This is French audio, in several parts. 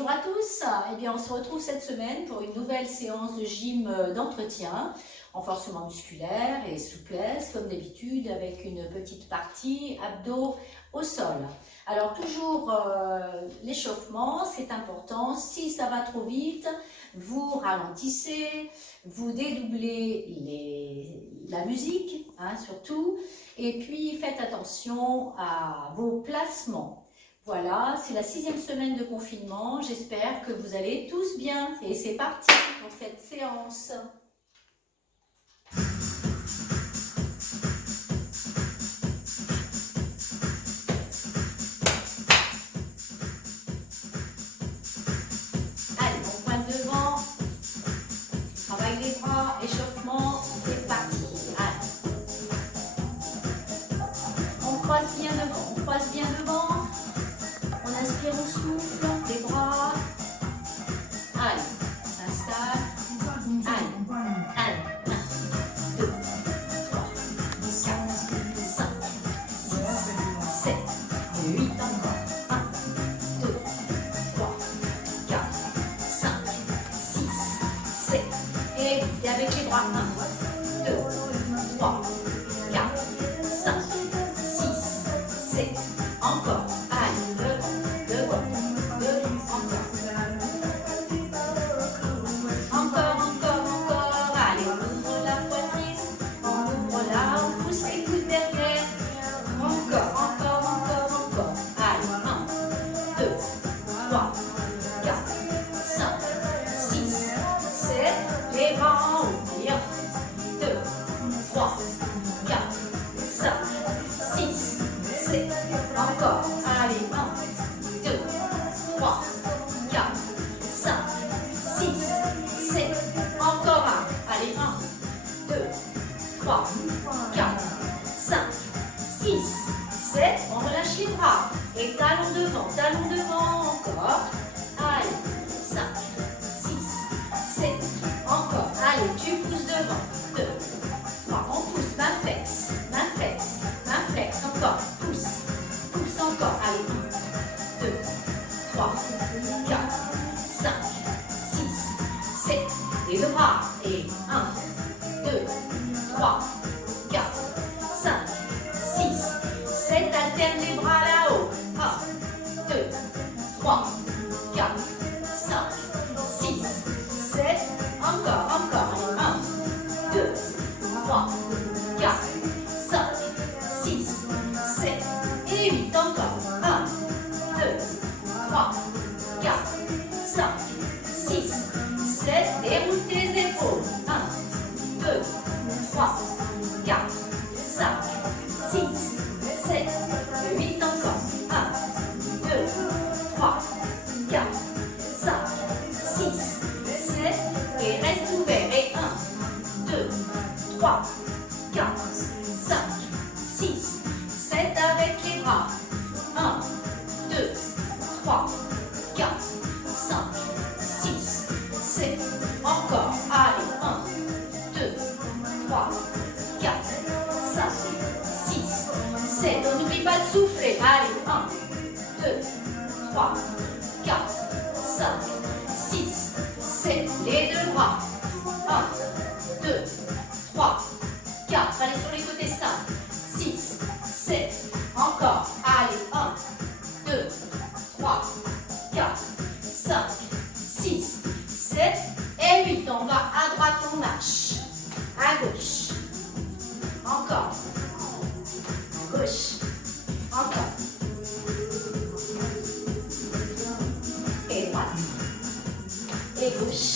Bonjour à tous, eh bien, on se retrouve cette semaine pour une nouvelle séance de gym d'entretien, renforcement musculaire et souplesse comme d'habitude avec une petite partie abdos au sol. Alors toujours l'échauffement, c'est important, si ça va trop vite, vous ralentissez, vous dédoublez la musique surtout, et puis faites attention à vos placements. Voilà, c'est la 6e semaine de confinement. J'espère que vous allez tous bien. Et c'est parti pour cette séance. Allez, on pointe devant. Travaille les bras, échauffement. C'est parti. Allez. On croise bien devant. On croise bien devant. On inspire au souffle, les bras. Allez, on s'installe. Allez, 1, 2, 3, 4, 5, 6, 7, 8 encore. 1, 2, 3, 4, 5, 6, 7. Et avec les bras. 1, 2, 3, 4, 5, 6, 7. Encore. Les bras en haut. 1, 2, 3, 4, 5, 6, 7. Encore. Allez, 1, 2, 3, 4, 5, 6, 7. Encore un. Allez, 1, 2, 3, 4, 5, 6, 7. On relâche les bras. Et talons devant, encore. Allez, 5, 6, 7. Encore. Allez, tu pousses devant. 2, 3. On pousse. Main flex. Encore. Pousse encore. Allez, 1, 2, 3, 4, 5, 6, 7. Et le bras. Et 1, 2, 3, 4, 5, 6, 7. Alterne les bras là-haut. 1, 2, 3, 4, 5, 6, 7. Encore. 1, 2, 3, 4, 5, 6, 7 et 8. Encore. 1, 2, 3, 4, 5, 6, 7. Déroule tes épaules. 1, 2, 3, 4, 5, 6, 7, 8. Encore. 1, 2, 3, 4, 5, 6, 7. Et reste ouvert. Et 1, 2, 3, 4, 5, 6, 7 avec les bras. 1, 2, 3, 4, 5, 6, 7. Encore. Allez, 1, 2, 3, 4, 5, 6, 7. On n'oublie pas de souffler. Allez, 1, 2, 3, 4, 5, 6, 7. Les deux bras. 1, 2, 3, 4. Allez sur les côtés. 5, 6, 7. Encore. Allez. 1, 2, 3, 4, 5, 6, 7 et 8. On va à droite, on marche. À gauche. Encore. Gauche. Encore. Et droite. Et gauche.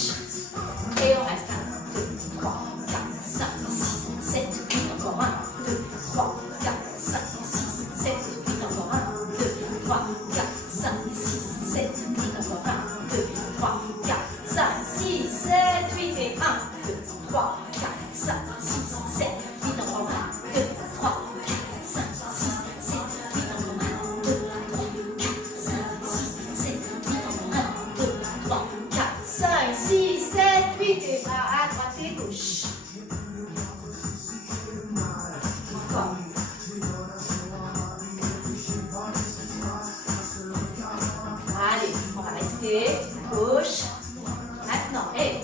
Et on reste. 1, 2, 3, 4, 5, 6, 7, 8. Encore. 1, 2, 3, 4, 5, 6, 7, 8. Encore. 1, 2, 3, 4, 5, 6, 7, 8. Encore. 1, 2, 3, 4, 5, 6, 7, 8. Et 1, 2, 3, 4, 5, 6, 7, 8. Encore. 1, 2, 3, 4, 5, 6, 7, 8. Encore. 1, 2, 3, 4, 5, 6, 7, 8. Encore. 1, 2, 3, 4, 5, 6, 7, 8. Et bras à droite et gauche. Encore. côté gauche. Maintenant, et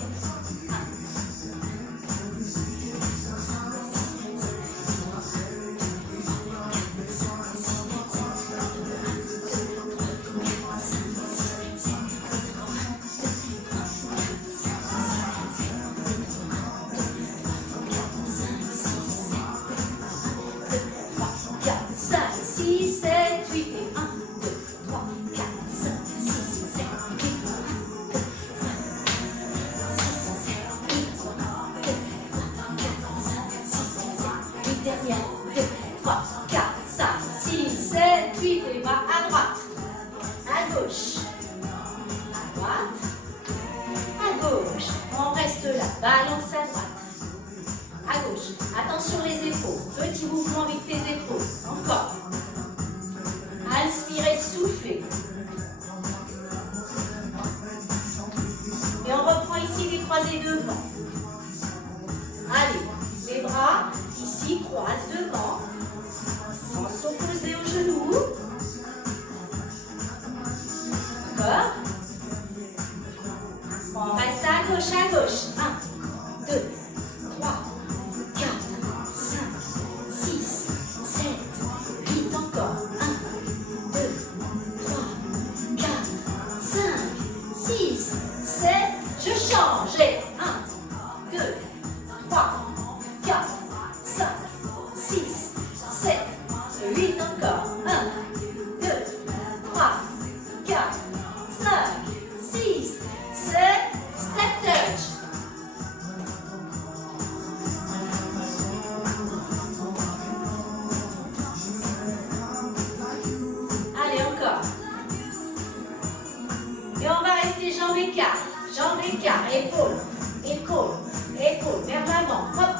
8, les bras à droite, à gauche, à droite, à gauche. On reste là, balance à droite, à gauche. Attention les épaules, petit mouvement avec tes épaules, encore. Inspirez, soufflez. Et on reprend ici les croisés devant. Allez, les bras ici croisent devant, sans s'opposer aux genoux. D'accord? On reste à gauche, à gauche. 1, 2, 3, 4, 5, 6, 7, 8, encore. 1, 2, 3, 4, 5, 6, 7. Je change. Et 1, 2, 3, 4, 5, 6, 7, 8 encore. 1, 2, 3, 4, 5, 6, 7, step touch. Allez, encore. Et on va rester jambes écart, épaules, épaules, épaules, vers l'avant, hop,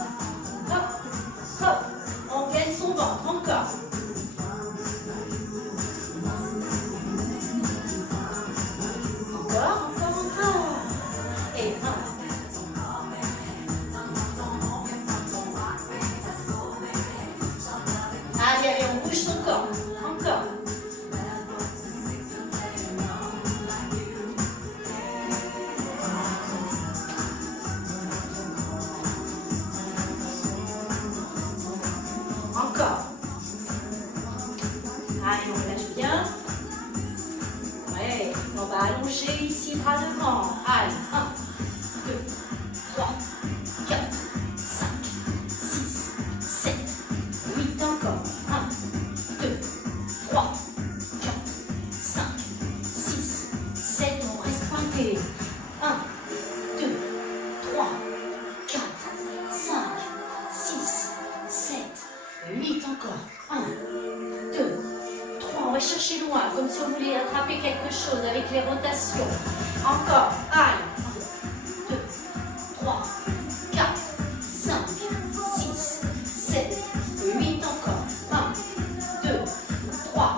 hop, hop, on gagne son ventre, encore. Encore, encore, encore. Et 1. Allez, allez, on bouge son corps, encore. Encore. Allez, on relâche bien. Ouais, on va allonger ici, bras devant. Allez, 1, 2, 3, 4, 5, 6, 7, 8 encore. 1, 2, 3, 4, 5, 6, 7, on reste pointé. 1, 2, 3, 4, 5, 6, 7, 8 encore. 1, 2, 3. On va chercher loin, comme si on voulait attraper quelque chose avec les rotations. Encore. Allez. 1, 2, 3, 4, 5, 6, 7, 8 encore. 1, 2, 3,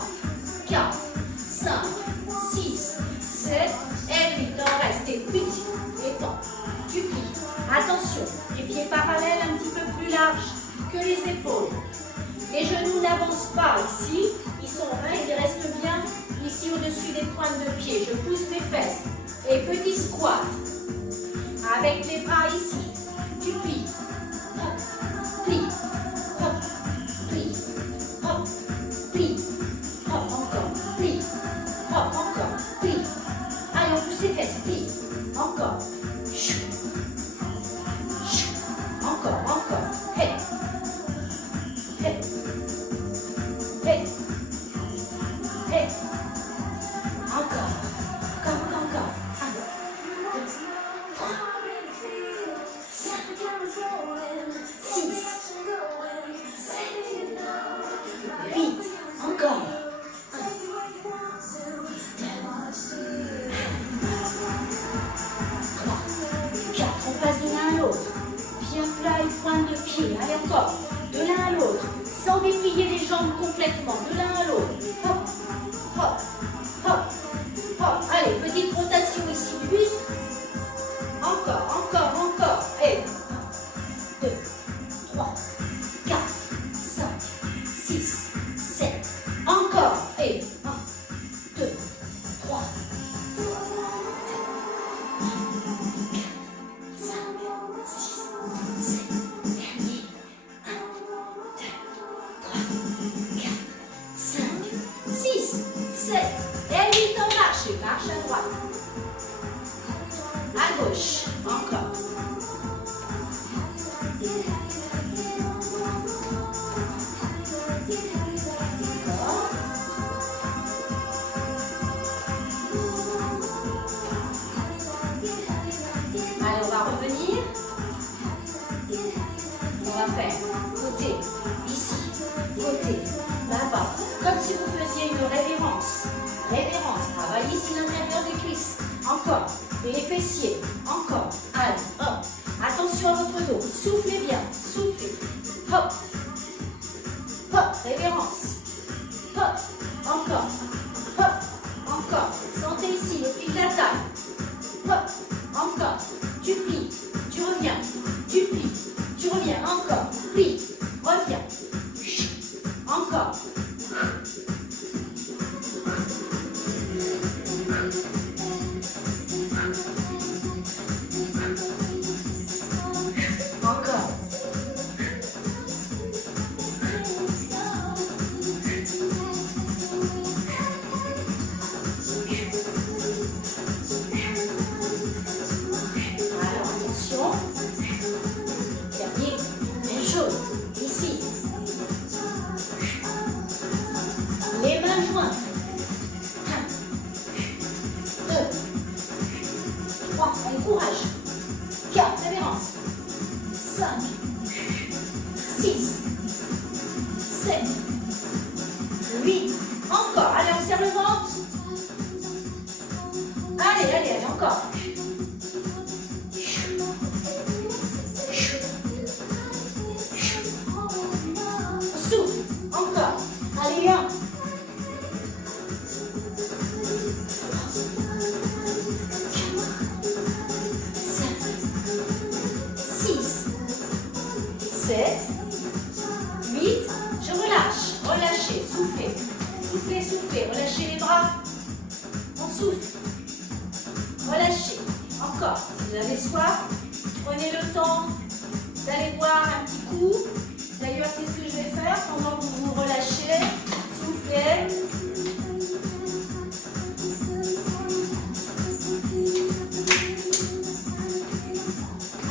4, 5, 6, 7, et 8. On reste. Et puis, étends. Tu plies. Attention, les pieds parallèles un petit peu plus larges que les épaules. Les genoux n'avancent pas ici, ils sont reins, ils restent bien ici au-dessus des pointes de pied. Je pousse mes fesses. Et petit squat. Avec les bras ici. Tu plies. Hop, plie. Hop, plie. Hop, plie. Hop, encore. Plie. Hop, encore. Plie. Allez, on pousse les fesses. Plie. Encore. Chou. Chou. Encore, encore. Hey. Hey. Hey. Hey. Encore. Encore, encore. 1, 2, 3, 5, 6, 7, 8. Encore. 1, 2, 3, 4. On passe de l'un à l'autre. Bien plat et pointe de pied. Allez, encore. De l'un à l'autre. Sans déplier les jambes complètement. De l'un à l'autre. Hop, hop. marchez, marche à droite. À gauche, encore. Allez, on va revenir. On va faire côté, ici, côté, là-bas. Comme si vous faisiez une révérence. Révérence. Travaillez ici l'intérieur des cuisses. Encore. Et les fessiers. Encore. Allez, hop. Attention à votre dos. Soufflez bien. Soufflez. Hop. Hop. Révérence. Hop. Encore. Hop. Encore. Sentez ici le pli de la taille. Hop. Encore. Tu plies. Tu reviens. Tu plies. Tu reviens. Encore. Plie. Reviens. Encore. Encore. Alors, attention. Dernier. Même chose. Ici. Les mains jointes. 1, 2, 3. Allez, courage. 4. Révérence. 5, 6, 7, 8. Encore. Allez, on serre le ventre. Allez, allez, allez, encore. Souffle. Encore. Allez, 1. 7, 8, je relâche, relâchez, soufflez, soufflez, soufflez, relâchez les bras, on souffle, relâchez, encore, si vous avez soif, prenez le temps d'aller boire un petit coup, d'ailleurs c'est ce que je vais faire pendant que vous vous relâchez, soufflez.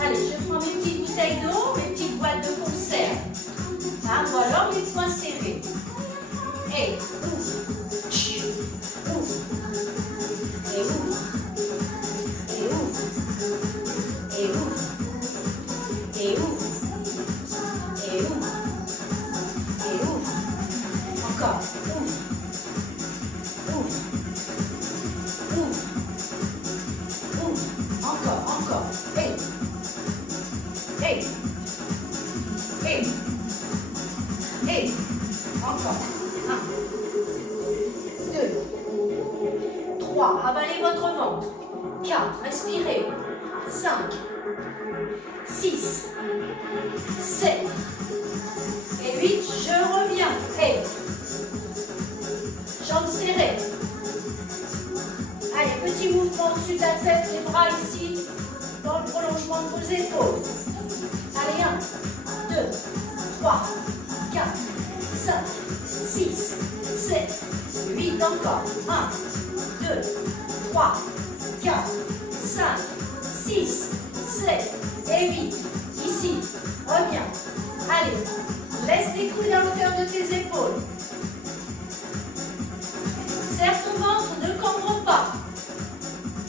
Allez, je prends mes petites bouteilles d'eau, mes petites boîtes de conserve. Hein, ou alors les poings serrés. Et ouvre. Ouvre. Et ouvre. Et ouvre. Et ouvre. Et ouvre. Et ouvre. Et ouvre. Encore. Ouvre. Ouvre. Ouvre. Ouvre. Encore, encore. Et. Hey, hey, hey, encore. 1, 2, 3. Avalez votre ventre. 4. Respirez. 5, 6, 7 et 8. Je reviens. Hey. Jambes serrées. Allez, petit mouvement au-dessus de la tête, les bras ici, dans le prolongement de vos épaules. Allez, 1, 2, 3, 4, 5, 6, 7, 8, encore. 1, 2, 3, 4, 5, 6, 7 et 8. Ici, reviens. Allez, laisse tes coudes à hauteur de tes épaules. Serre ton ventre, ne cambre pas.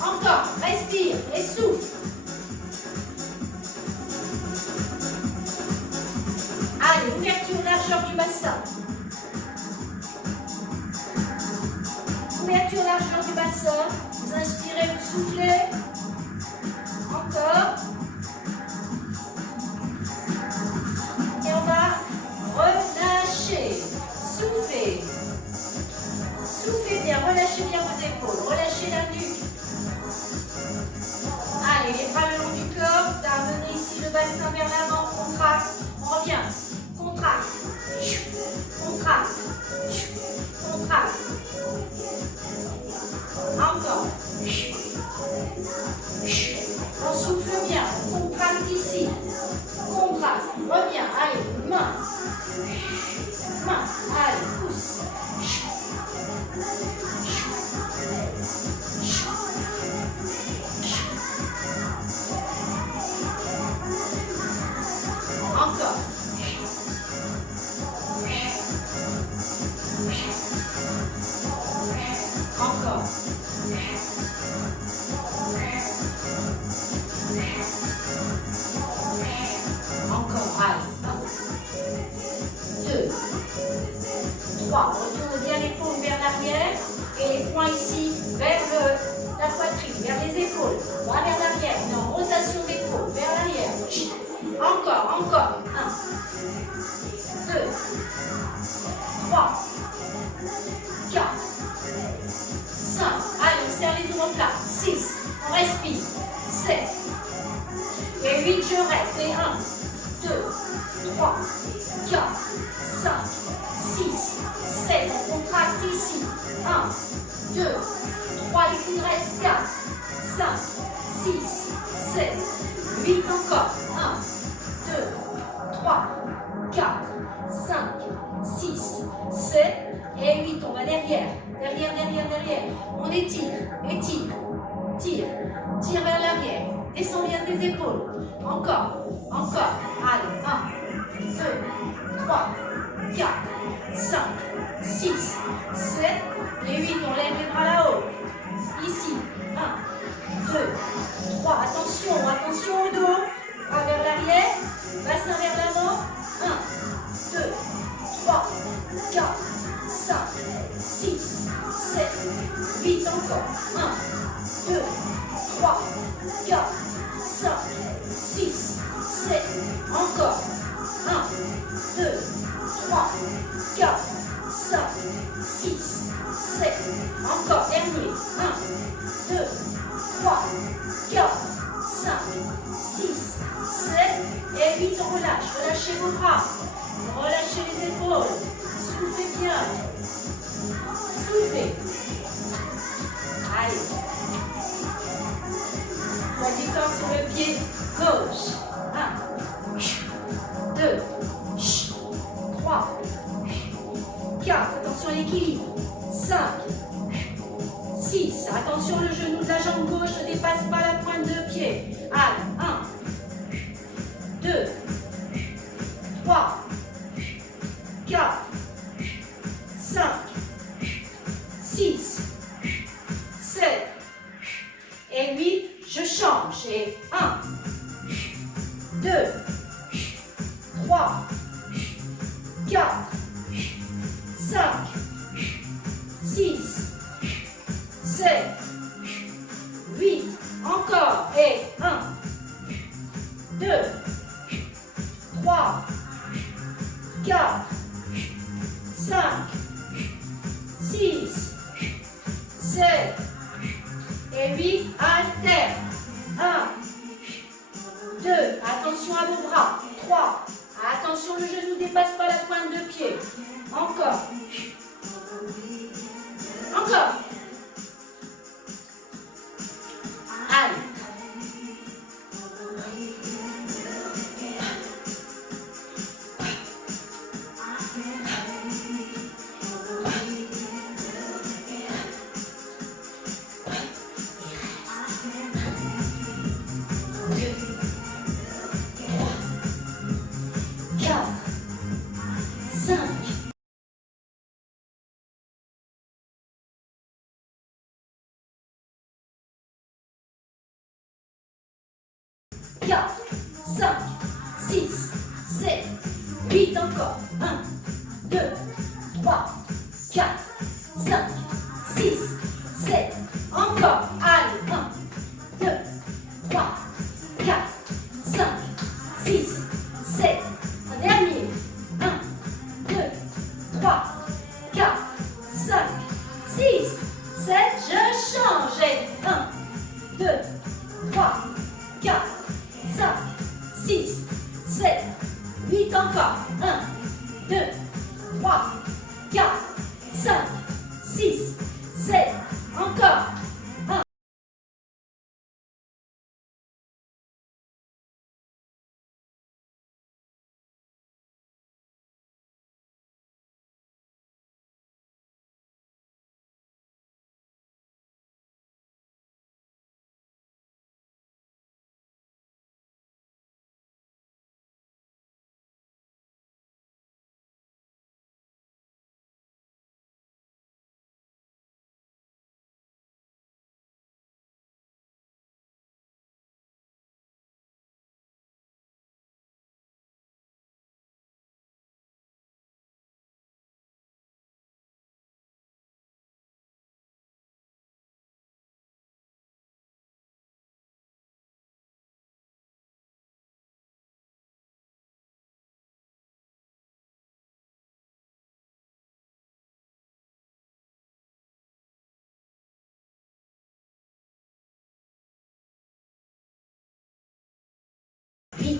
Encore, respire et souffle. Allez, ouverture, largeur du bassin. Ouverture, largeur du bassin. Vous inspirez, vous soufflez. Encore. Et on va relâcher. Soufflez. Soufflez bien, relâchez bien vos épaules. Relâchez la nuque. Allez, les bras le long du corps. Vous amenez ici le bassin vers l'avant. Contracte. On revient. Contracte. Contracte. Contracte. Encore. On souffle bien. Contracte ici. Contracte. Reviens. Allez, main. Main. Allez, pousse. Encore. Encore. Allez. 1, 2, 3. Retourne bien les paumes vers l'arrière et les poings ici vers la poitrine, vers les épaules. Va vers l'arrière. On est en rotation d'épaule vers l'arrière. Encore, encore. 1, 2, 3, 4, 5. Allez, on serre les omoplates. 6. On respire. 7. Et 8, je reste. Et 1, 2, 3, 4, 5, 6, 7. On contracte ici. 1, 2, 3. Les coudes restent. 4, 5, 6, 7, 8 encore. 1, 2, 3, 4, 5, 6, 7 et 8. On va derrière. Derrière, derrière, derrière. On étire, étire, tire, tire vers l'arrière. Descend bien des épaules. Encore, encore. Allez, 1, 2, 3, 4, 5, 6, 7 et 8. On lève les bras là-haut. Ici, 1, 2, 3. Attention, attention au dos. Bras vers l'arrière. Bassin vers l'avant. 1, 2, 3, 4, 5, 6, 7, 8 encore. 1, 2, 3, 4, 5, 6, 7. Encore. 1, 2, 3, 4, 5, 6, 7. Encore. Dernier. 1, 2, 3, 4, 5, 6, 7 et 8. On relâche. Relâchez vos bras. Relâchez les épaules. Soufflez bien. Soufflez. Allez. Poids du corps sur le pied gauche. 1, 2, 3, 4. Attention à l'équilibre. 5, 6. Attention, le genou de la jambe gauche ne dépasse pas la pointe de pied. Allez. 1, 2, 3, 4, 5, 6, 7 et 8. Je change. Et 1, 2, 3, 4, 5, 6, 7, 8. Encore. Et 1, 2, 3, 4, 5, 6, 7 et 8. Alterne. 1, 2. Attention à vos bras. 3. Attention, le genou ne dépasse pas la pointe de pied. Encore. Encore. Allez. Quatre, 5, 6, 7, 8 encore. 1, 2, 3, 4, 5, 6, 7. Encore. Allez. 1, 2, 3, 4, 5, 6, 7. Un dernier. 1, 2, 3, 4, 5, 6, 7. Je change. Et 1, 2, 3, 4, 5, 6, 7, 8 encore. 1, 2, 3, 4, 5, 6, 7. Encore.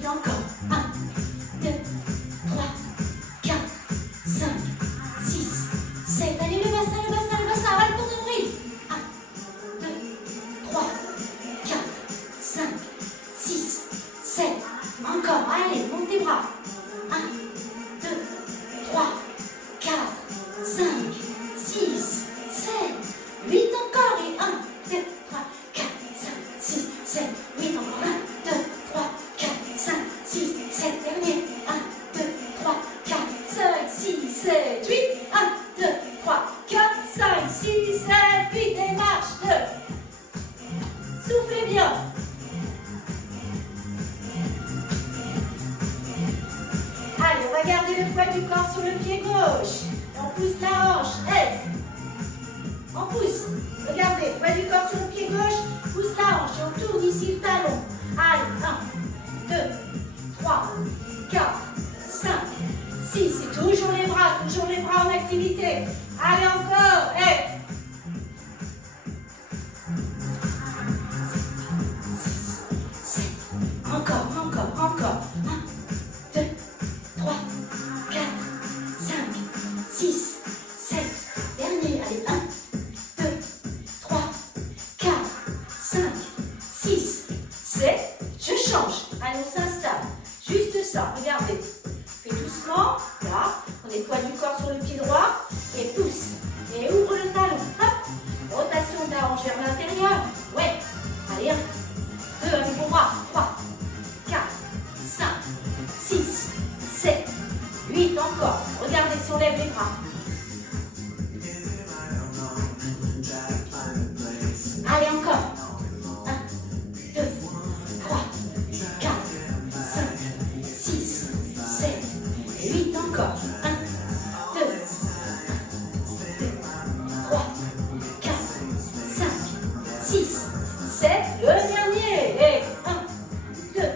8 encore. 1, 2, 3, 4, 5, 6, 7. Allez, le bassin, le bassin, le bassin. Arrête ton nombril. 1, 2, 3, 4, 5, 6, 7. Encore. Allez, monte tes bras. 1, 2, 3, 4, 5, 6, 7, 8 encore. Et 1, 2, 3, 4, 5, 6, 7, 8 encore. 1, 2, 3, 4, 5, 6, 7. Dernier. 1, 2, 3, 4, 5, 6, 7, 8. 1, 2, 3, 4, 5, 6, 7, 8. Et marche. 2. Soufflez bien. Allez, on va garder le poids du corps sur le pied gauche. On pousse la hanche. Hey. On pousse. Regardez, poids du corps sur le pied gauche. Pousse la hanche. Et on tourne ici le talon. Allez, 1, 2, 3, 4, 5, 6. C'est toujours les bras en activité. Allez, encore. Hey. 6, 7. Encore. 1, 2, 3, 4, 5, 6, 7. Dernier. Allez, 1, 2, 3, 4, 5, 6, 7. Je change. Allez, on s'installe. Juste ça. Regardez. Fais doucement. Là. On est poids du corps sur le pied droit. Et pousse. Et ouvre le talon. Hop. Rotation de la hanche vers l'intérieur. Ouais. Allez, 1, 2, avec mon bras. 3, 4, 5, 6, 7, 8 encore. Regardez si on lève les bras. Allez, encore. 1, 2, 3, 4, 5, 6, 7, 8 encore. 1, 2, 3, 4, 5, 6, 7. Le dernier. Et 1, 2,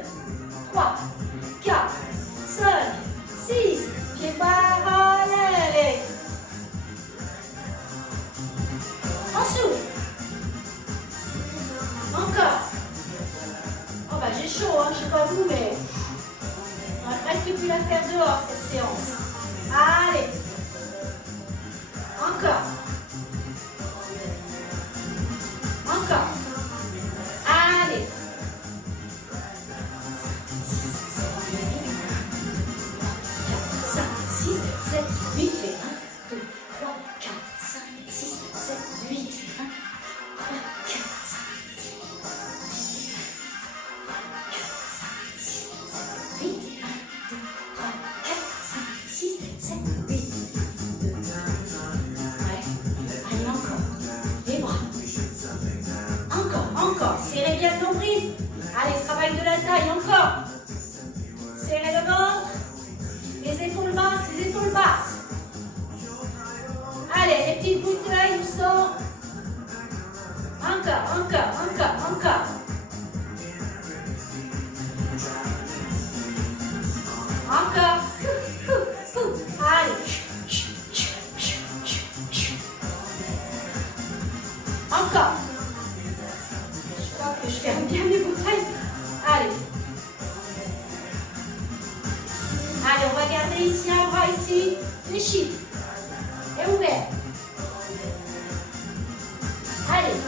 3, 4, 5, 6. Pieds parallèles. On souffle. Encore. Oh bah j'ai chaud, hein, je sais pas vous, mais on va presque plus la faire dehors cette séance. Allez. Encore. Encore. Allez. 5, 6, 7, 8. Et 1, 2, 3, 4, 5, 6, 7, 8. 1, 3, 4, 5, 6, 7, 8. 1, 2, 3, 4, 5, 6, 7, 8. Ouais. Allez, encore. Les bras. Encore. Serrez bien le nombril. Allez, travail de la taille. Encore. Serrez le ventre. Les épaules basses. Allez, les petites bouteilles, doucement. Encore. Encore. Allez. Encore. Je crois que je ferme bien les bouteilles. Allez. Allez, on va garder ici un bras ici. Fléchi. Et ouvert. Allez.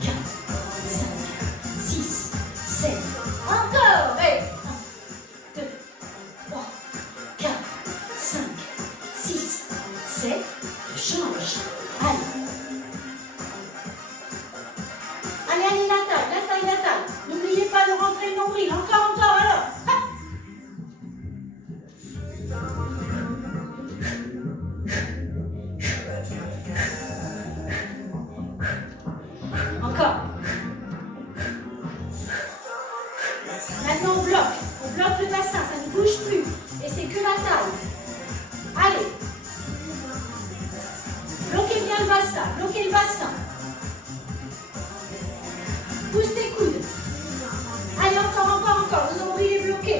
4, 5, 6, 7. Encore. Et 1, 2, 3, 4, 5, 6, 7. Je change. Allez, la taille. N'oubliez pas de rentrer le nombril. Encore, alors. Hop. Encore. Maintenant, on bloque le bassin, ça ne bouge plus. Et c'est que la taille. Allez. Bloquez bien le bassin. Pousse tes coudes. Allez, encore. Le nombril est bloqué.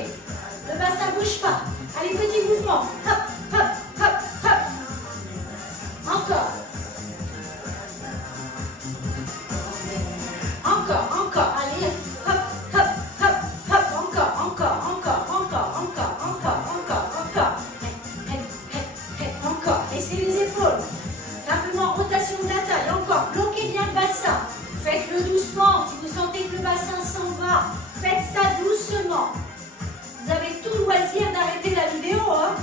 Le bassin ne bouge pas. Allez, petit mouvement. Hop. Encore. baissez les épaules. Simplement rotation de la taille. Encore, bloquez bien le bassin. Faites-le doucement. Si vous sentez que le bassin s'en va, faites ça doucement. Vous avez tout le loisir d'arrêter la vidéo. Hein.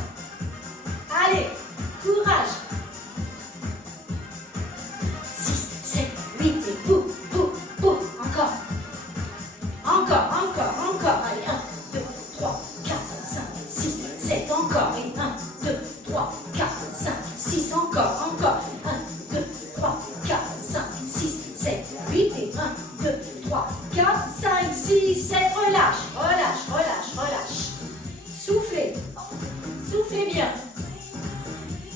Allez, courage. 6, 7, 8 et boum, boum, boum. Encore. Encore, encore, encore. Allez, 1, 2, 3, 4, 5, 6, 7. Encore. Et 1, 2, 3, 4, 5, 6. Encore, encore. 1, 2, 3, 4, 5, 6, 7, 8 et 1, 2, 3, 4, 5, 6, 7. Relâche, relâche, relâche, relâche. Soufflez. Soufflez bien.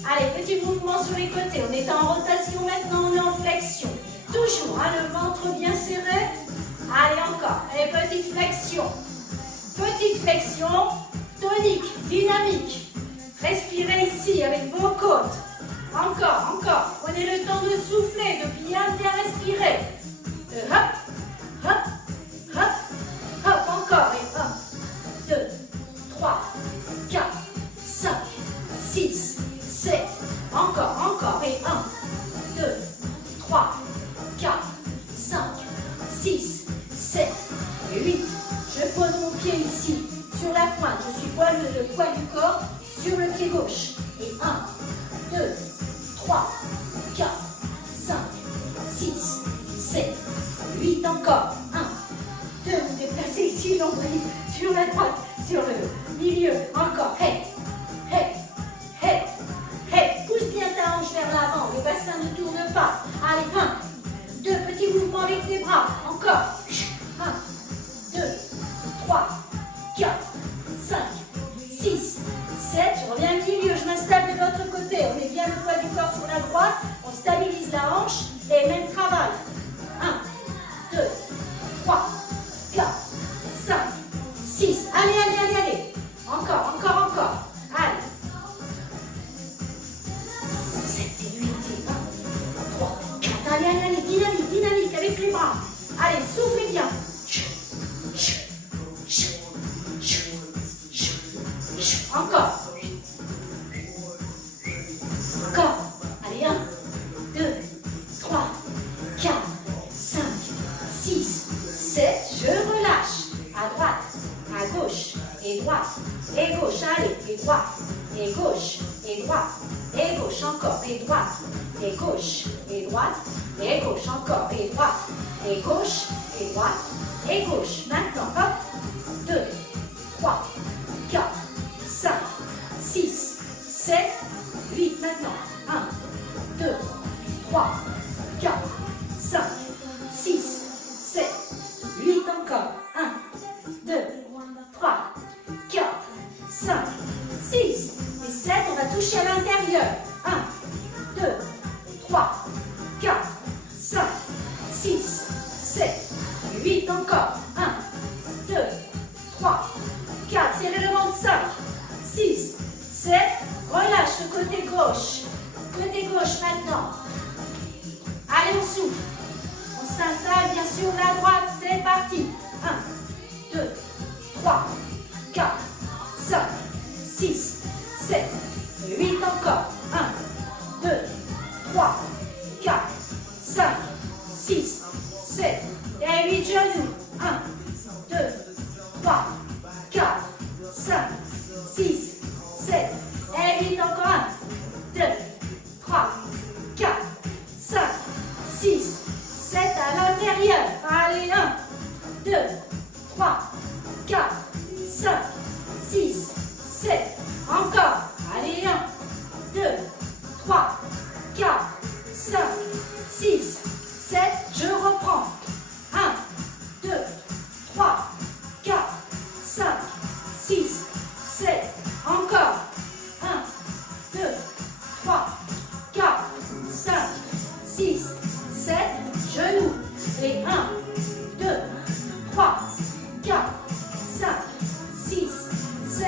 Allez, petit mouvement sur les côtés. On est en rotation maintenant, on est en flexion. Toujours, hein, le ventre bien serré. Allez, encore. Allez, petite flexion. Petite flexion, tonique, dynamique. Respirez ici avec vos côtes. Encore, encore. Prenez le temps de souffler, de bien, bien respirer. Hop, hop, hop, hop. Encore. Et 1, 2, 3, 4, 5, 6, 7. Encore, encore. Et 1, 2, 3, 4, 5, 6, 7 et 8. Je pose mon pied ici sur la pointe. Je suis le poids du corps sur le pied gauche. Et 1, 2, 3, 4, 5, 6, 7, 8. Encore. 1, 2. Vous déplacez ici l'ombril sur la droite, sur le milieu. Encore. Hey, hey, hey, hey. Pousse bien ta hanche vers l'avant. Le bassin ne tourne pas. Allez, 1, 2. Petits mouvements avec les bras. Encore. 1, 2, 3, 4, 5, 6, 7. Je reviens au milieu. Je m'installe de l'autre côté. On met bien le poids du corps sur la droite. On stabilise la hanche. Et même travail. 1, 2, 3, 4, 5, 6. Allez, allez, allez, allez. Encore, encore, encore. Allez. 7 et 8 et 1, 3, 4. Allez, allez, allez. Dynamique, dynamique avec les bras. Allez, soufflez bien. Encore. Encore. Allez, 1, 2, 3, 4, 5, 6, 7. Je relâche. À droite, à gauche, et droite, et gauche. Allez, et droite, et gauche, et droite, et gauche. Encore, et droite, et gauche, et droite, et gauche. Encore, et droite, et gauche, et droite, et gauche. Maintenant, hop. 2, 3, 4, 5, 6, 7, 8. Maintenant, 1, 2, 3, 4, 5, 6, 7, 8. Encore. 1, 2, 3, 4, 5, 6 et 7. On va toucher à l'intérieur. 1, 2, 3, 4, 5, 6, 7, 8. Encore. 1, 2, 3, 4. Serrez le ventre. 5, 6, 7. Relâche le côté gauche. Côté gauche maintenant. Allez, on souffle. On s'installe bien sûr la droite. C'est parti. 1, 2, 3, 4, 5, 6, 7, 8. Encore. 1, 2, 3, 4, 5, 6, 7 et 8. Genoux. 1, 2, 3, 4, 5, 6, 7 et 8. Encore. 1, 2, 3, 4, 5, 6, 7 à l'intérieur. Allez, 1, 2, 3, 4, 5, 6, 7. Encore. Allez, 1, 2, 3, 4, 5, 6, 7. Je reprends. 1, 2, 3, 4, 5, 6, 7. Encore. 1, 2, 3, 4, 5, 6, 7. Genoux. Et 1, 2, 3, 4, 5, 6, 7.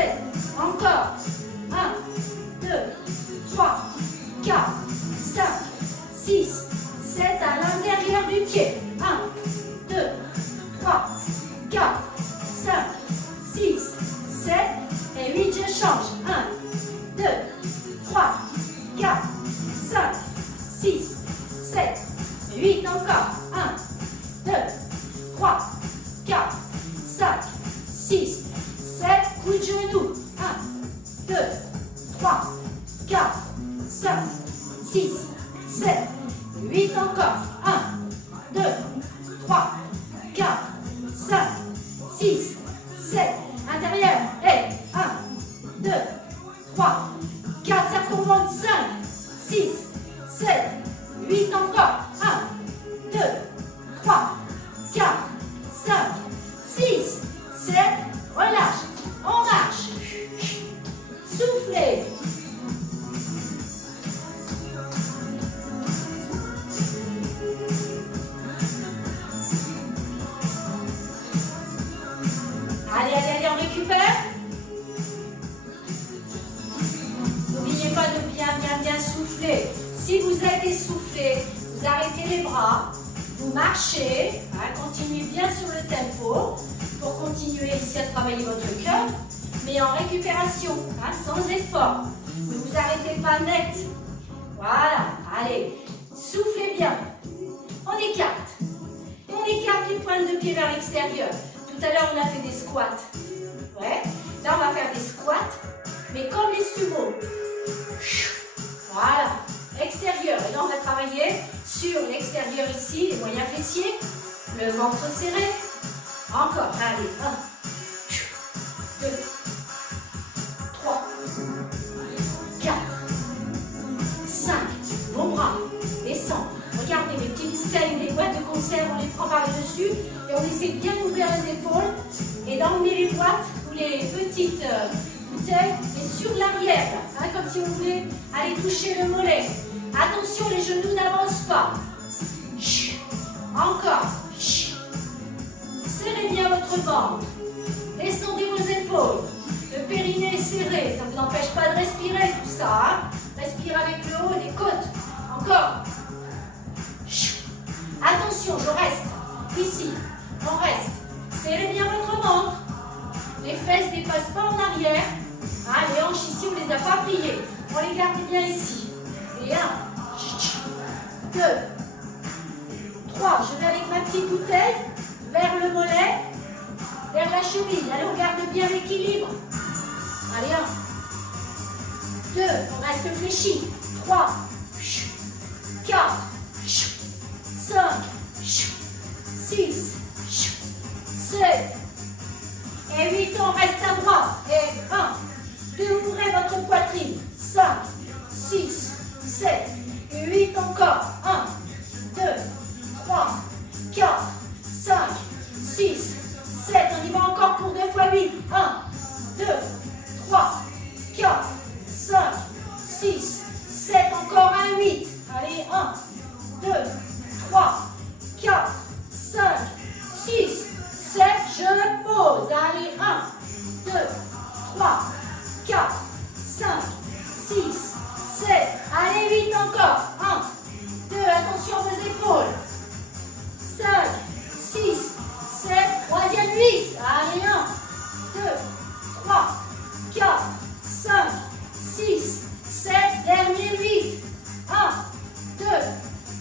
Encore. 1, 2, 3, 4, 5, 6, 7 à l'intérieur du pied. 1, 2, 3, 4, 5, 6, 7 et 8. Je change. 1, 2, 3, 4, 6, 7, 8 encore. 1, 2, 3, 4, 5, 6, 7. Coup de genou. 1, 2, 3, 4, 5, 6, 7, 8 encore. 1, 2, 3, 4, 5, 6, 7. Intérieur. Et 1, 2, 3, 4. Ça remonte. 5, 6, 7, 8 encore. 1, 2, 3, 4, 5, 6, 7. Relâche. On marche. Soufflez. Allez, allez, allez, on récupère. N'oubliez pas de bien souffler. Si vous êtes essoufflé, vous arrêtez les bras, vous marchez, continuez bien sur le tempo pour continuer ici à travailler votre cœur, mais en récupération, sans effort. Ne vous arrêtez pas net. Voilà, allez, soufflez bien. On écarte. Et on écarte les pointes de pied vers l'extérieur. Tout à l'heure, on a fait des squats. Ouais. Là, on va faire des squats, mais comme les sumo. Voilà. Extérieur. Et là, on va travailler sur l'extérieur ici, les moyens fessiers, le ventre serré. Encore. Allez. 1, 2, 3, 4, 5. Vos bras descendent. Regardez les petites bouteilles, les boîtes de conserve, on les prend par le dessus et on essaie de bien ouvrir les épaules et d'emmener les boîtes ou les petites bouteilles et sur l'arrière, comme si vous voulez aller toucher le mollet. Attention, les genoux n'avancent pas. Encore. Serrez bien votre ventre. Descendez vos épaules. Le périnée est serré. Ça ne vous empêche pas de respirer tout ça. Respirez avec le haut des côtes. Encore. Attention, je reste. Ici. On reste. Serrez bien votre ventre. Les fesses ne dépassent pas en arrière. Les hanches ici, on ne les a pas pliées. On les garde bien ici. Et 1, 2, 3. Je vais avec ma petite bouteille vers le mollet, vers la cheville. Allez, on garde bien l'équilibre. Allez, 1, 2, on reste fléchi. 3, 4, 5, 6, 7 et 8. On reste à droite. Et 1, 2, ouvrez votre poitrine. 5, 6, 7 et 8 encore. 1, 2, 3, 4, 5, 6, 7. On y va encore pour 2 fois 8. 1, 2, 3, 4, 5, 6, 7. Encore un 8. Allez, 1, 2, 3, 4, 5, 6, 7. Je pose. Allez, 1, 2, 3, 4, 5, 6, 7. Allez, 8 encore. 1, 2, attention à vos épaules. 5, 6, 7. Troisième 8. Allez, 1, 2, 3, 4, 5, 6, 7. Dernier 8. 1, 2,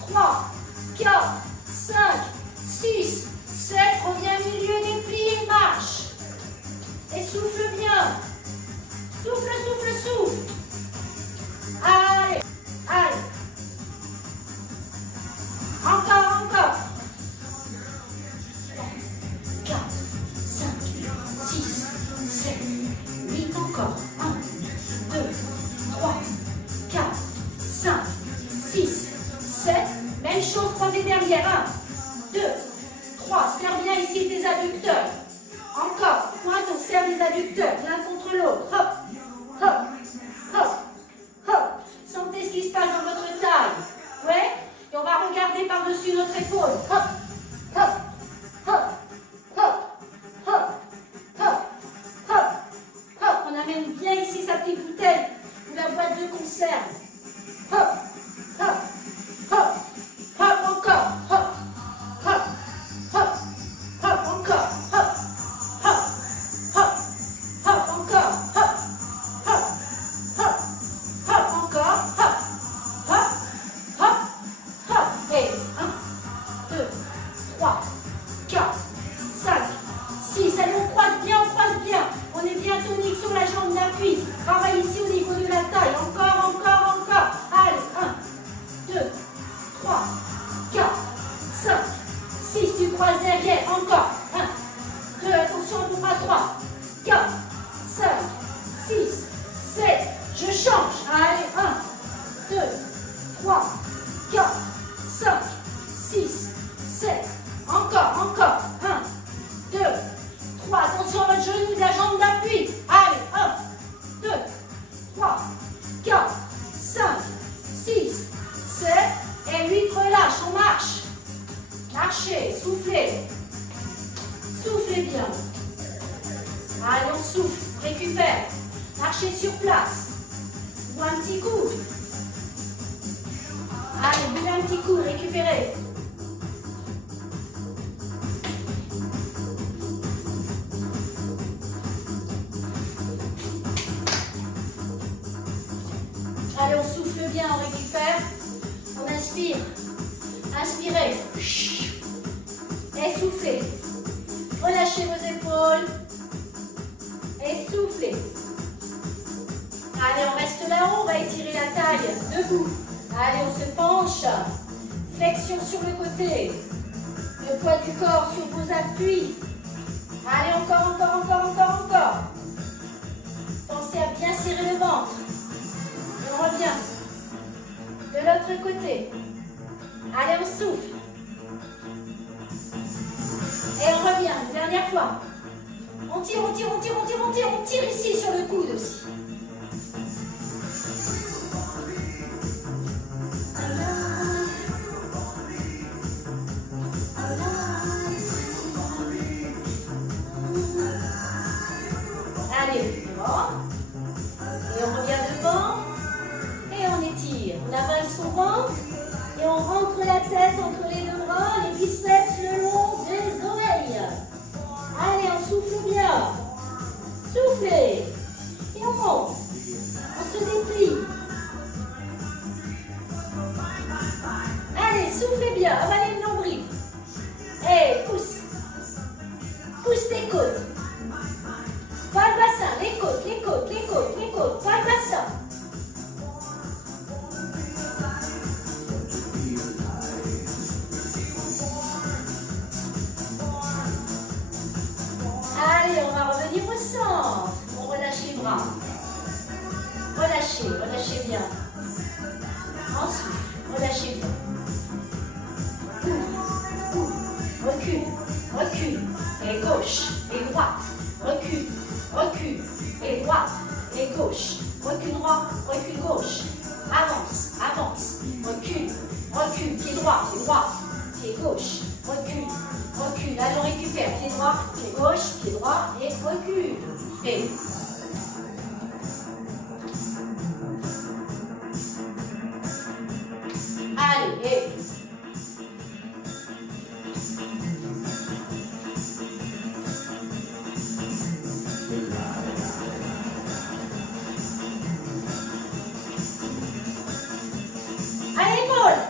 3, 4, 5, 6, 7. Reviens au milieu des plis et marche. Et souffle bien. Souffle, souffle, souffle. Allez, allez. Encore, encore. 4, 5, 6, 7, 8 encore. 1, 2, 3, 4, 5, 6, 7. Même chose, croisez derrière. 1, 2, 3. Serre bien ici tes adducteurs. Encore. Pointe, on serre les adducteurs l'un contre l'autre. Hop, hop, hop, hop. Sentez ce qui se passe dans votre taille. Ouais. Et on va regarder par-dessus notre épaule. Hop, hop, hop, hop, hop, hop, hop, hop. On amène bien ici sa petite bouteille ou la boîte de conserve. Hop, hop, hop, hop, encore. Hop, hop, hop, hop, encore. Hop, hop, hop, hop, encore. Hop, hop, hop, hop, encore. Hop, hop, hop, 6, 7 et 8. Relâche, on marche. Marchez, soufflez. Soufflez bien. Allez, on souffle, récupère. Marchez sur place. Ou un petit coup. Allez, buvez un petit coup, récupérez. Allez, on souffle bien, on récupère. On inspire. Inspirez. Essoufflez. Relâchez vos épaules. Essoufflez. Allez, on reste là-haut, on va étirer la taille. Debout. Allez, on se penche. Flexion sur le côté. Le poids du corps sur vos appuis. Allez, encore. Pensez à bien serrer le ventre. Et on revient. De l'autre côté. Allez, on souffle. Et on revient. Une dernière fois. On tire. On tire ici sur le coude aussi. Allez, devant. Et on revient devant. Et on étire. On avale son ventre. Et on rentre la tête entre les deux bras. Les biceps le long des oreilles. Allez, on souffle bien. Soufflez. Et on monte. On se déplie. Allez, soufflez bien. Avalez le nombril. Et pousse. Pousse tes côtes. Pas le bassin. Les côtes. Pas le bassin. Allez, on va revenir au centre. On relâche les bras. Relâchez bien. Ensuite, relâchez bien. Recule. Et gauche, et droite. Recule. Et droite, et gauche. Recule droit, recule gauche. Avance. Recule. Pied droit, pied gauche. Recule. Allez, on récupère. Pied droit, pied gauche, pied droit et recule. Et allez, et allez, épaule.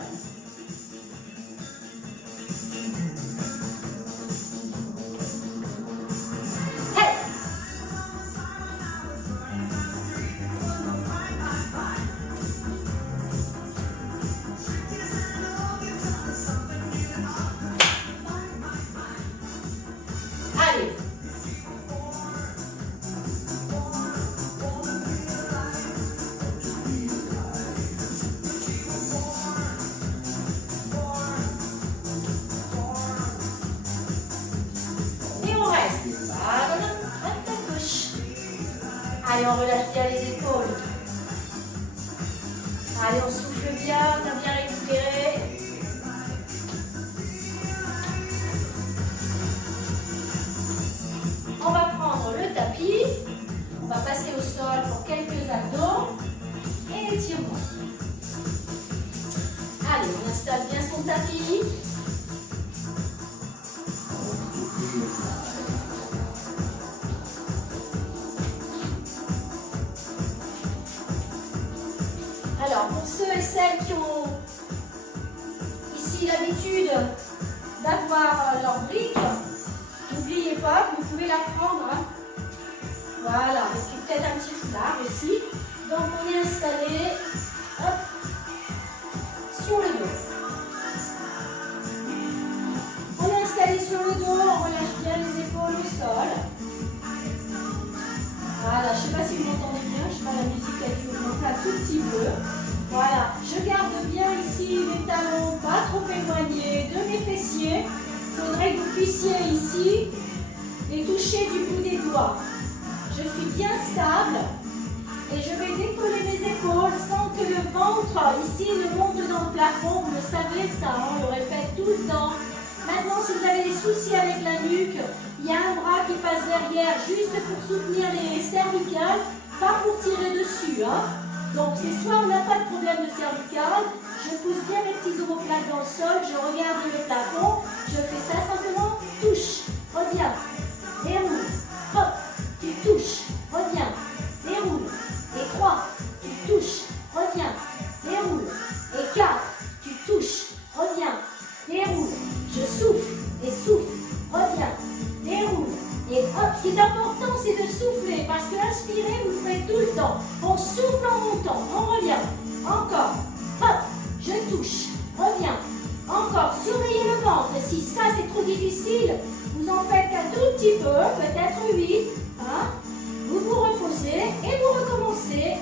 Allez. Et on reste. Voilà. À ta gauche. Allez, on relâche bien les épaules. Allez, on souffle bien, on a bien récupéré. On va prendre le tapis. On va passer au sol pour quelques abdos. Et étirement. Allez, on installe bien son tapis. Alors, pour ceux et celles qui ont ici l'habitude d'avoir leur brique, n'oubliez pas que vous pouvez la prendre. Hein. Voilà, et puis peut-être un petit foulard aussi. Donc, on est installé sur le dos. On est installé sur le dos, on relâche bien les épaules au sol. Voilà, je ne sais pas si vous m'entendez bien, je sais pas, la musique elle augmente un tout petit peu. Voilà, je garde bien ici les talons pas trop éloignés de mes fessiers. Il faudrait que vous puissiez ici les toucher du bout des doigts. Je suis bien stable Et je vais décoller mes épaules sans que le ventre ici ne monte dans le plafond. Vous le savez ça, on le répète tout le temps. Maintenant, si vous avez des soucis avec la nuque, il y a un bras qui passe derrière juste pour soutenir les cervicales, pas pour tirer dessus. Hein. Donc, c'est soit on n'a pas de problème de cervicale, je pousse bien mes petits omoplates dans le sol, je regarde le plafond, je fais ça simplement, touche, reviens, déroule, hop, tu touches, reviens, déroule, et 3, tu touches, reviens, déroule, et 4, tu touches, reviens, déroule, je souffle, et souffle, reviens, déroule, et hop, ce qui est important c'est de souffler, parce que inspirer vous le faites tout le temps, on souffle en montant, on revient, encore, hop, je touche, reviens, encore, surveillez le ventre, si ça c'est trop difficile, vous en faites un tout petit peu, peut-être 8, hein? Vous vous reposez et vous recommencez,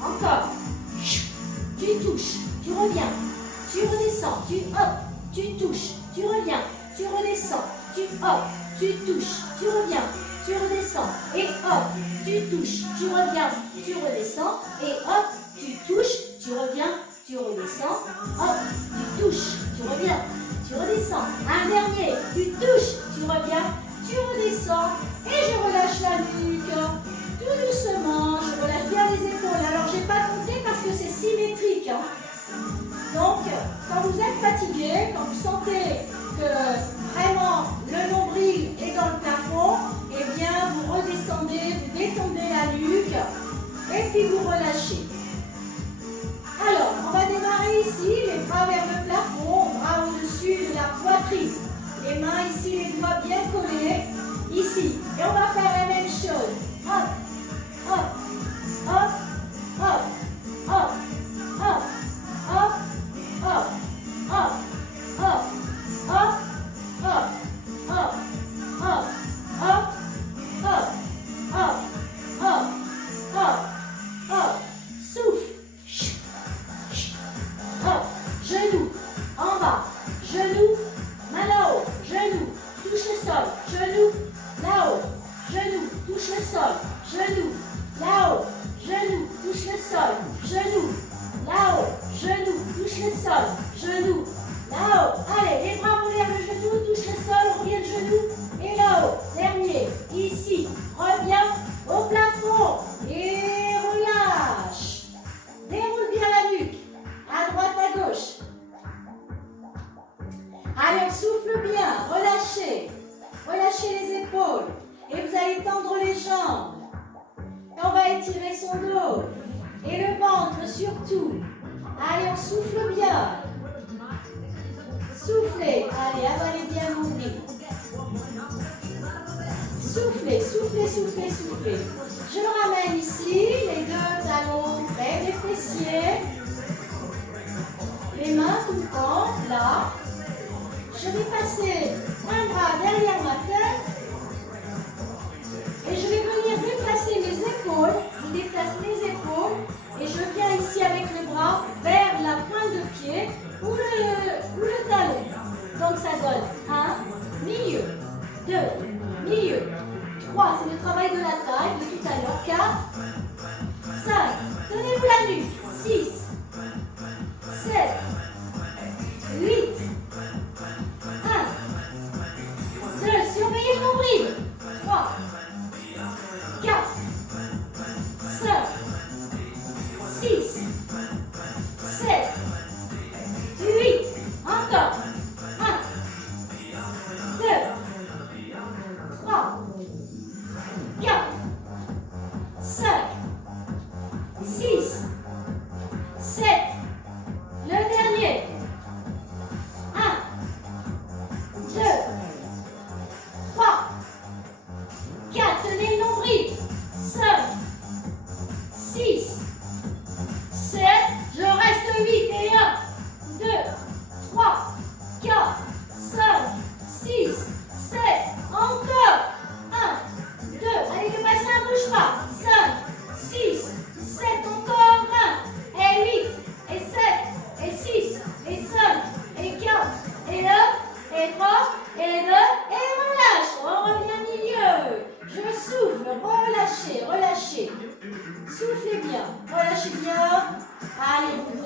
encore, tu touches, tu reviens, tu redescends, tu hop, tu touches, tu reviens, tu redescends, tu hop, tu touches, tu reviens, tu redescends, et hop, tu touches, tu reviens, tu redescends, et hop, tu touches, tu reviens, tu redescends, hop, tu touches, tu reviens, tu redescends. Un dernier, tu touches, tu reviens, tu redescends, et je relâche la nuque, tout doucement, je relâche bien les épaules. Alors, je n'ai pas compté parce que c'est symétrique. Hein. Donc, quand vous êtes fatigué, quand vous sentez que vraiment le nombril est dans le plafond, eh bien, vous redescendez, vous détendez la nuque, et puis vous relâchez. Alors, on va démarrer ici, les bras vers le plafond, bras au-dessus de la poitrine. Les mains ici, les doigts bien collés, ici. Et on va faire la même chose. Hop, hop, hop, hop, hop, hop, hop, hop, hop, hop, hop, hop, hop, hop, hop, hop, hop, hop, hop, hop, souffle. Hop, genou, en bas, genou, main là-haut, genou, touche le sol, genou, là-haut, genou, touche le sol, genou, là-haut, genou, touche le sol, genou, là-haut, genou, touche le sol, genou, là-haut. Allez, les bras vont vers le genou, touche le sol, on revient le genou, et là-haut, dernier, ici, reviens au plafond, et relâche. Déroule bien la nuque. À droite, à gauche. Allez, on souffle bien. Relâchez. Relâchez les épaules. Et vous allez tendre les jambes. Et on va étirer son dos. Et le ventre surtout. Allez, on souffle bien. Soufflez. Allez, avalez bien mon nez. Soufflez, soufflez, soufflez, soufflez. Je me ramène ici. Les deux talons près des fessiers. Les mains tout le temps, là. Je vais passer un bras derrière ma tête. Et je vais venir déplacer mes épaules. Je déplace mes épaules. Et je viens ici avec le bras vers la pointe de pied ou le talon. Donc ça donne 1, milieu, 2, milieu, 3, c'est le travail de la taille de tout à l'heure, 4, 5, tenez-vous la nuque, 6, 7, 8, 1, 2, surveillez le nombril, 3, 4, 5, 6, 7, 8, encore, 1, 2, 3, 4,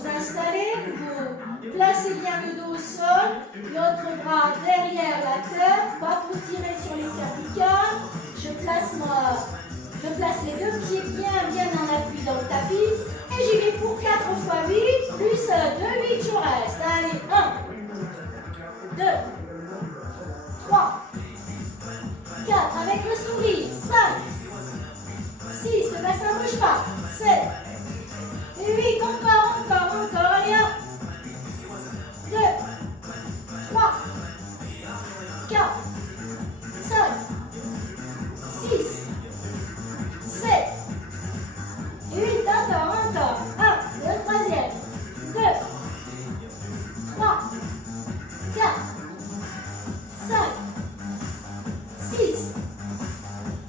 vous installez, vous placez bien le dos au sol, l'autre bras derrière la tête, pas pour tirer sur les cervicales. Je place les deux pieds bien en appui dans le tapis et j'y vais pour 4 fois 8, plus 2, 8, je reste. Allez, 1, 2, 3, 4, avec le sourire, 5, 6, le bassin ne bouge pas, 7, et 8, encore, allez, 1, 2, 3, 4, 5, 6, 7, 8, encore, 1, le troisième, 2, 3, 4, 5, 6,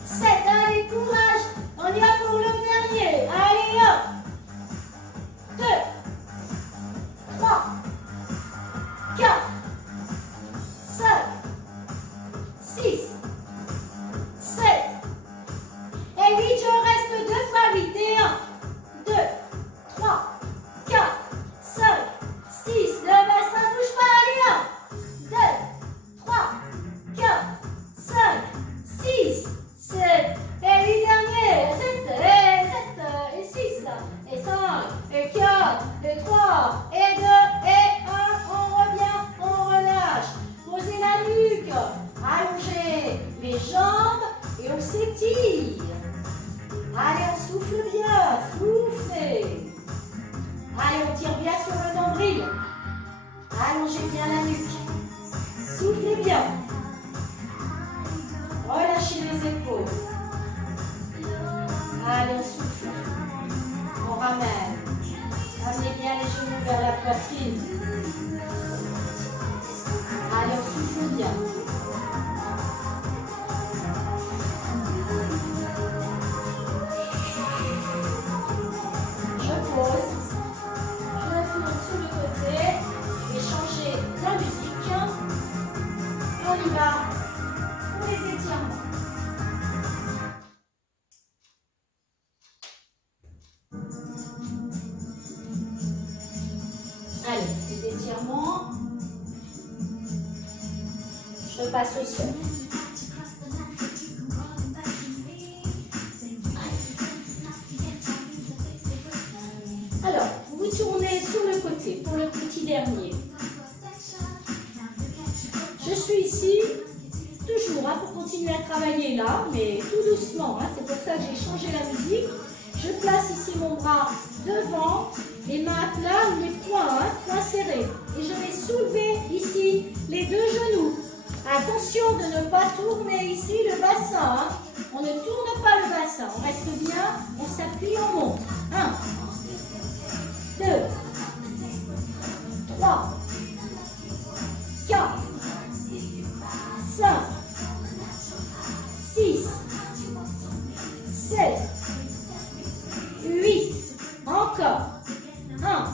7, allez, courage, on y va pour le dernier, allez, 1, 2, 3, 4, 5, 6, 7, et 8, je reste 2 fois 8, et 1, 2, 3, 4, 5, 6, le bassin ne bouge pas, allez, 1, 2, 3, 4, 5, 6, 7, et 8 derniers, 7, et 6, et 5, et 4, et 3, et 2, et 1, on revient, on relâche. Posez la nuque, allongez les jambes et on s'étire. Allez, on souffle bien, soufflez. Allez, on tire bien sur le nombril. Allongez bien la nuque. Soufflez bien. Relâchez les épaules. Allez, on souffle. On ramène. Amenez bien les genoux vers la poitrine. Allez, on souffle bien. Je pose. Je retourne sur le côté. Je vais changer la musique. On y va pour les étirements. Allez, les étirements. Je passe au sol. Alors, vous tournez sur le côté pour le petit dernier. Je suis ici, toujours, pour continuer à travailler là, mais tout doucement. C'est pour ça que j'ai changé la musique. Je place ici mon bras devant, les mains à plat ou les poings, poings serrés. Et je vais soulever ici les deux genoux. Attention de ne pas tourner ici le bassin. On ne tourne pas le bassin. On reste bien, on s'appuie, on monte. 1, 2, 3, 4, 5, 6, 7, 8, encore. 1,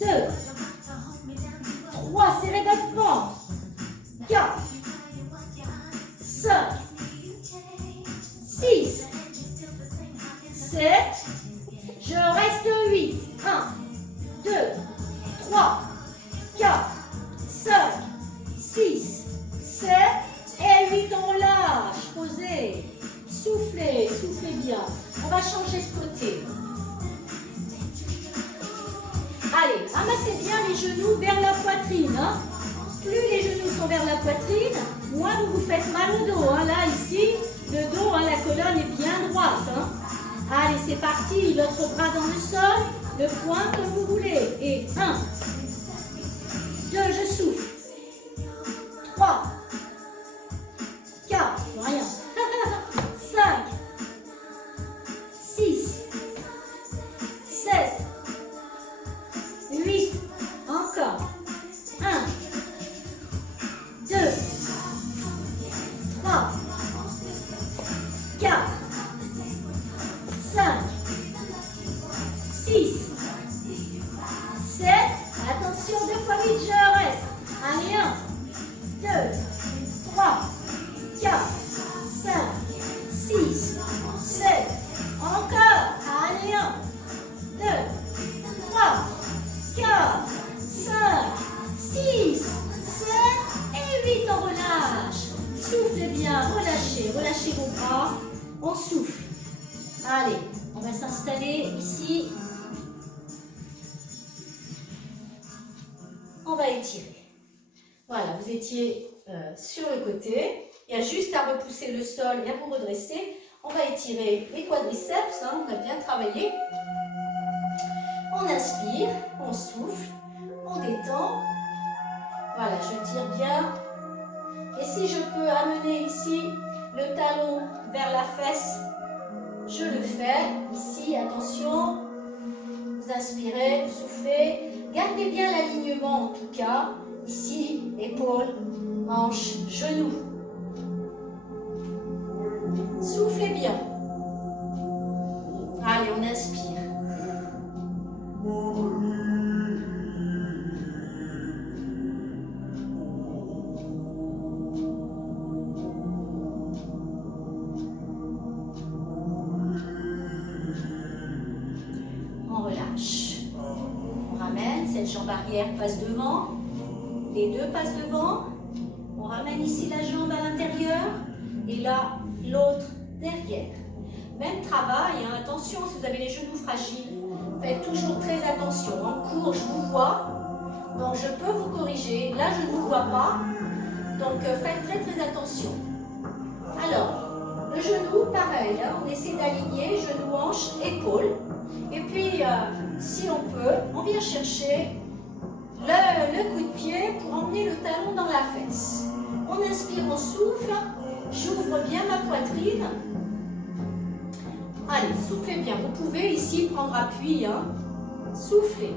2, 3, serrez votre ventre. 4, 5, 6, 7, je reste 8. 1, 2, 3, 4, 5, 6, 7, et 8, on relâche. Posez, soufflez, soufflez bien. On va changer de côté. Allez, amassez bien les genoux vers la poitrine. Plus les genoux sont vers la poitrine, moins vous vous faites mal au dos. Là, ici, le dos, la colonne est bien droite. Allez, c'est parti. L'autre bras dans le sol, le poing comme vous voulez. Et 1, 2, je souffle. 3, 4, rien. 5, 6, 7, 8, encore. 1, 2, 3, 4, 5, 6, 7, attention, 2 fois 8, je reste. Allez, 1, 2, 3, 4, 5, 6, 7, encore. Allez, 1, 2, Allez, on va s'installer ici. On va étirer. Voilà, vous étiez sur le côté. Il y a juste à repousser le sol et à vous redresser. On va étirer les quadriceps, hein, on a bien travaillé. On inspire, on souffle, on détend. Voilà, je tire bien. Et si je peux amener ici le talon vers la fesse, je le fais. Ici, attention, vous inspirez, vous soufflez. Gardez bien l'alignement en tout cas. Ici, épaules, hanches, genoux. Soufflez bien. Allez, on inspire. On relâche. On ramène, cette jambe arrière passe devant. Les deux passent devant. On ramène ici la jambe à l'intérieur. Et là, l'autre derrière. Même travail, hein. Attention si vous avez les genoux fragiles. Faites toujours très attention. En cours, je vous vois. Donc, je peux vous corriger. Là, je ne vous vois pas. Donc, faites très très attention. Alors, le genou, pareil. Hein. On essaie d'aligner genou, hanche, épaule. Et puis, si on peut, on vient chercher le coup de pied pour emmener le talon dans la fesse. On inspire, on souffle. J'ouvre bien ma poitrine. Allez, soufflez bien. Vous pouvez ici prendre appui. Hein. Soufflez.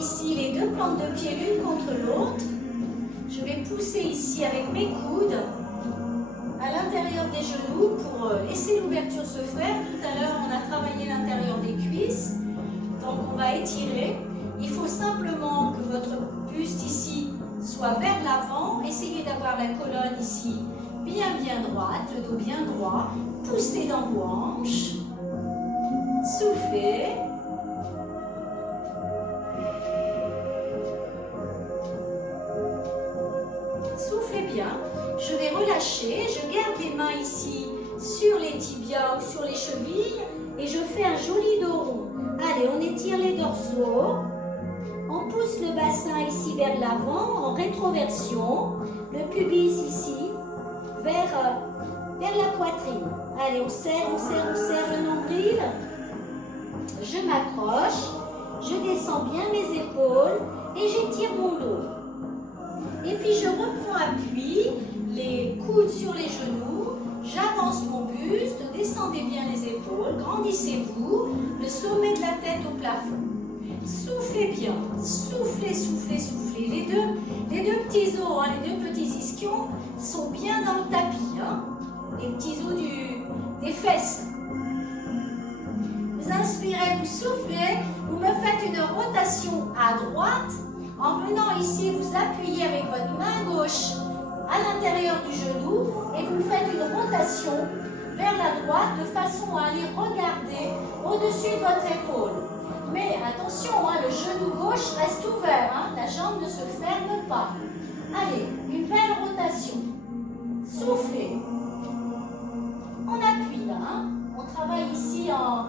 Ici, les deux plantes de pied l'une contre l'autre. Je vais pousser ici avec mes coudes à l'intérieur des genoux pour laisser l'ouverture se faire. Tout à l'heure, on a travaillé l'intérieur des cuisses. Donc, on va étirer. Il faut simplement que votre buste ici soit vers l'avant. Essayez d'avoir la colonne ici bien droite, le dos bien droit. Poussez dans vos hanches. Soufflez. Soufflez bien. Je vais relâcher. Je garde les mains ici sur les tibias ou sur les chevilles et je fais un joli dos rond. Allez, on étire les dorsaux. On pousse le bassin ici vers l'avant en rétroversion. Le pubis ici vers la poitrine. Allez, on serre le nombril. Je m'accroche. Je descends bien mes épaules et j'étire mon dos. Et puis je reprends appui, les coudes sur les genoux, j'avance mon buste, descendez bien les épaules, grandissez-vous, le sommet de la tête au plafond. Soufflez bien, soufflez, soufflez, soufflez. Les deux petits os, hein, les deux petits ischions sont bien dans le tapis, hein, les petits os des fesses. Vous inspirez, vous soufflez, vous me faites une rotation à droite. En venant ici, vous appuyez avec votre main gauche à l'intérieur du genou et vous faites une rotation vers la droite de façon à aller regarder au-dessus de votre épaule. Mais attention, hein, le genou gauche reste ouvert, hein, la jambe ne se ferme pas. Allez, une belle rotation. Soufflez. On appuie là, hein. On travaille ici en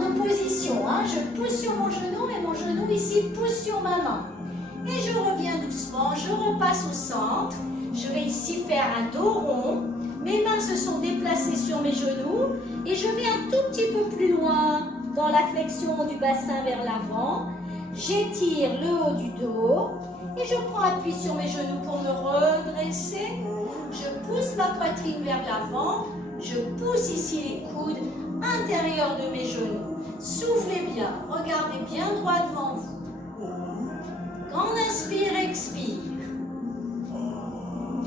opposition. Hein. Je pousse sur mon genou et mon genou ici pousse sur ma main. Et je reviens doucement, je repasse au centre. Je vais ici faire un dos rond. Mes mains se sont déplacées sur mes genoux et je vais un tout petit peu plus loin dans la flexion du bassin vers l'avant. J'étire le haut du dos et je prends appui sur mes genoux pour me redresser. Je pousse ma poitrine vers l'avant. Je pousse ici les coudes intérieurs de mes genoux. Soufflez bien, regardez bien droit devant vous. Grande inspire, expire.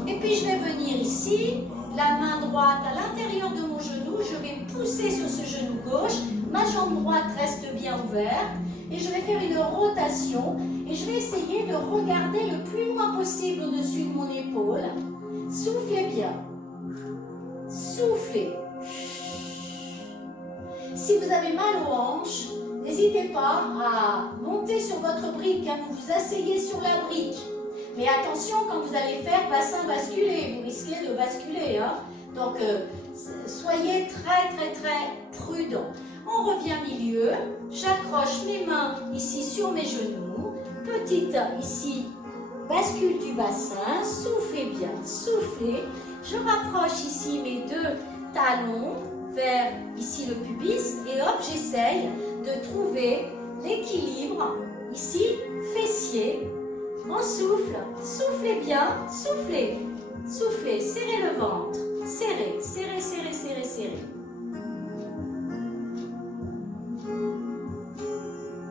Et puis je vais venir ici, la main droite à l'intérieur de mon genou, je vais pousser sur ce genou gauche, ma jambe droite reste bien ouverte et je vais faire une rotation et je vais essayer de regarder le plus loin possible au-dessus de mon épaule. Soufflez bien. Soufflez. Si vous avez mal aux hanches, n'hésitez pas à monter sur votre brique, hein, vous vous asseyez sur la brique. Mais attention, quand vous allez faire bassin basculé, vous risquez de basculer. Hein. Donc, soyez très prudents. On revient milieu, j'accroche mes mains ici sur mes genoux. Petite ici, bascule du bassin, soufflez bien, soufflez. Je rapproche ici mes deux talons vers ici le pubis et hop, j'essaye de trouver l'équilibre ici, fessier. On souffle, soufflez bien, soufflez, soufflez, serrez le ventre, serrez, serrez, serrez, serrez, serrez.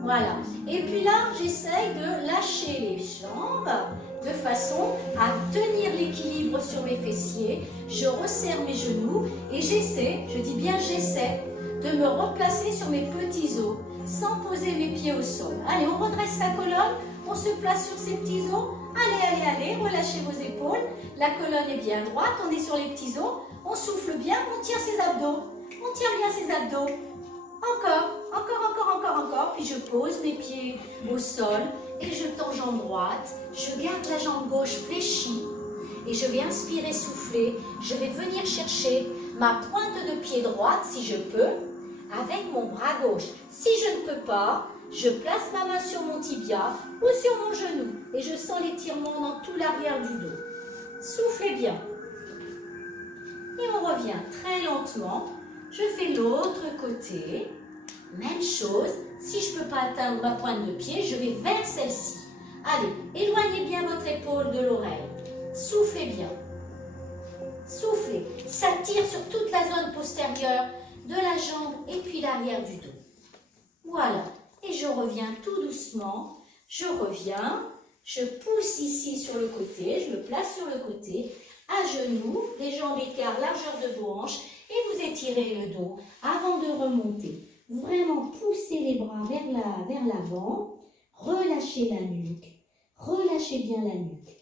Voilà. Et puis là, j'essaye de lâcher les jambes de façon à tenir l'équilibre sur mes fessiers. Je resserre mes genoux et j'essaie, je dis bien j'essaie, de me replacer sur mes petits os sans poser mes pieds au sol. Allez, on redresse sa colonne, on se place sur ses petits os. Allez, allez, allez, relâchez vos épaules. La colonne est bien droite, on est sur les petits os. On souffle bien, on tire ses abdos. On tire bien ses abdos. Encore, encore, encore, encore, encore. Puis je pose mes pieds au sol et je tends jambe droite. Je garde la jambe gauche fléchie et je vais inspirer, souffler. Je vais venir chercher ma pointe de pied droite, si je peux, avec mon bras gauche. Si je ne peux pas, je place ma main sur mon tibia ou sur mon genou et je sens l'étirement dans tout l'arrière du dos. Soufflez bien. Et on revient très lentement. Je fais l'autre côté. Même chose. Si je ne peux pas atteindre ma pointe de pied, je vais vers celle-ci. Allez, éloignez bien votre épaule de l'oreille. Soufflez bien. Soufflez. Ça tire sur toute la zone postérieure de la jambe et puis l'arrière du dos. Voilà. Et je reviens tout doucement. Je reviens. Je pousse ici sur le côté. Je me place sur le côté. À genoux, les jambes écartent, largeur de vos hanches. Et vous étirez le dos avant de remonter. Vraiment poussez les bras vers l'avant. Relâchez la nuque. Relâchez bien la nuque.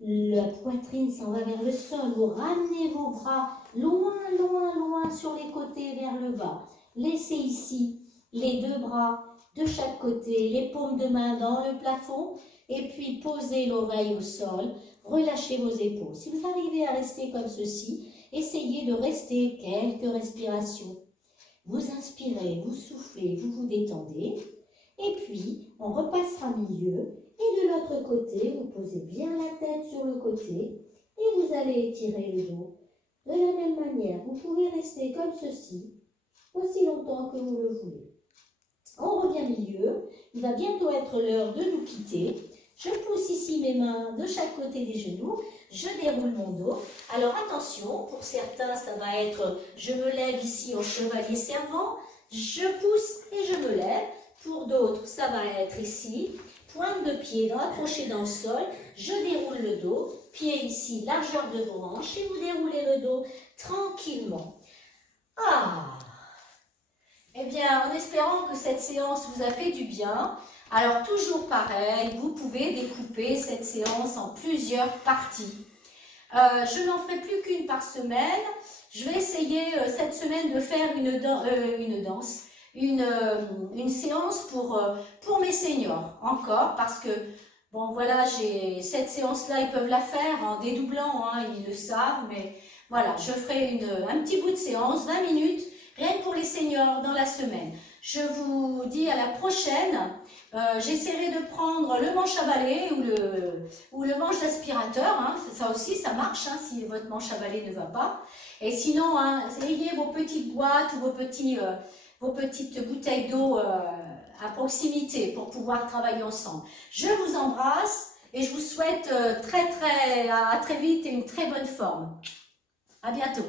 La poitrine s'en va vers le sol. Vous ramenez vos bras loin, loin, loin sur les côtés vers le bas. Laissez ici les deux bras de chaque côté, les paumes de main dans le plafond. Et puis posez l'oreille au sol. Relâchez vos épaules. Si vous arrivez à rester comme ceci, essayez de rester quelques respirations. Vous inspirez, vous soufflez, vous vous détendez. Et puis, on repassera milieu. Et de l'autre côté, vous posez bien la tête sur le côté. Et vous allez étirer le dos. De la même manière, vous pouvez rester comme ceci, aussi longtemps que vous le voulez. On revient milieu. Il va bientôt être l'heure de nous quitter. Je pousse ici mes mains de chaque côté des genoux. Je déroule mon dos. Alors attention, pour certains, ça va être je me lève ici au chevalier servant. Je pousse et je me lève. Pour d'autres, ça va être ici, pointe de pied accrochée dans le sol. Je déroule le dos. Pied ici, largeur de vos hanches. Et vous déroulez le dos tranquillement. Ah! Eh bien, en espérant que cette séance vous a fait du bien, alors toujours pareil, vous pouvez découper cette séance en plusieurs parties. Je n'en ferai plus qu'une par semaine. Je vais essayer cette semaine de faire une séance pour mes seniors encore, parce que bon voilà, cette séance-là, ils peuvent la faire en dédoublant, hein, ils le savent, mais voilà, je ferai un petit bout de séance, 20 minutes, rien que pour les seniors dans la semaine. Je vous dis à la prochaine. J'essaierai de prendre le manche à balai ou le manche d'aspirateur. Hein. Ça aussi, ça marche hein, si votre manche à balai ne va pas. Et sinon, hein, ayez vos petites boîtes ou vos petites bouteilles d'eau à proximité pour pouvoir travailler ensemble. Je vous embrasse et je vous souhaite à très vite et une très bonne forme. À bientôt.